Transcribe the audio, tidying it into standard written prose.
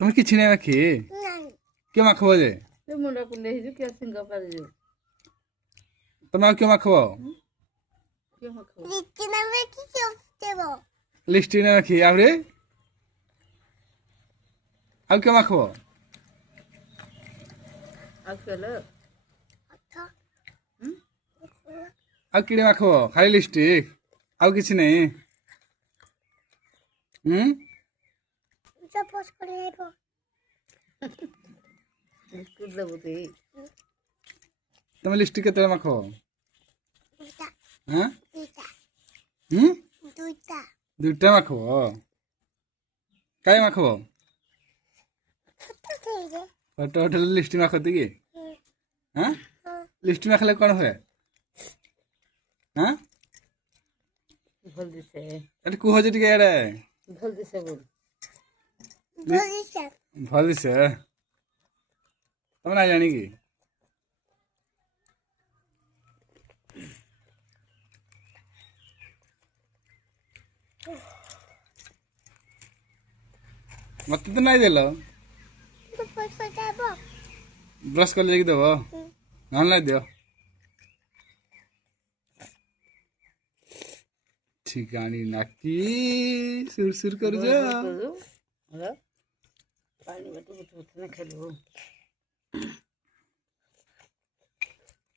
তুমি କିଛି ନାହିଁ ମାଖି କିଏ ମାଖବ ଯେ ମୁଣ୍ଡ କୁଣ୍ଡେଇ ହେଇଯିବ କିଏ ସିଙ୍ଗ ପାରିଯିବ ତମେ ଆଉ କିଏ ମାଖବ ଲିଷ୍ଟି ନା ମାଖି ଆହୁରି ଆଉ କିଏ ମାଖବ ଆଉ କିଏ ମାଖବ ଖାଲି ଲିପଷ୍ଟିକ୍ ଆଉ କିଛି ନାହିଁ ତମେ ଲିପଷ୍ଟିକ୍ କେତେବେଳେ ମାଖବ ଦୁଇଟା ମାଖବ କାଇଁ ମାଖବ ଫଟୋ ଉଠେଇଲେ ଲିପଷ୍ଟିକ୍ ମାଖନ୍ତି କି ଲିପଷ୍ଟିକ୍ ମାଖିଲେ କ'ଣ ହୁଏ ଏଠି କୁହ ଯେ ଟିକେ ଏଇଟା ଭଲ ଦିଶେ ତମେ ନା ଜାଣିକି ମତେ ତ ନାଇଁ ଦେଲ ବ୍ରସ୍ କଲେ ଯାଇକି ଦେବ ନହେଲେ ନାଇଁ ଦିଅ ଠିକାଣି ନାକି ସୁରସୁର କରୁଛ ପାଣି ବାଟ ଖେଳିବ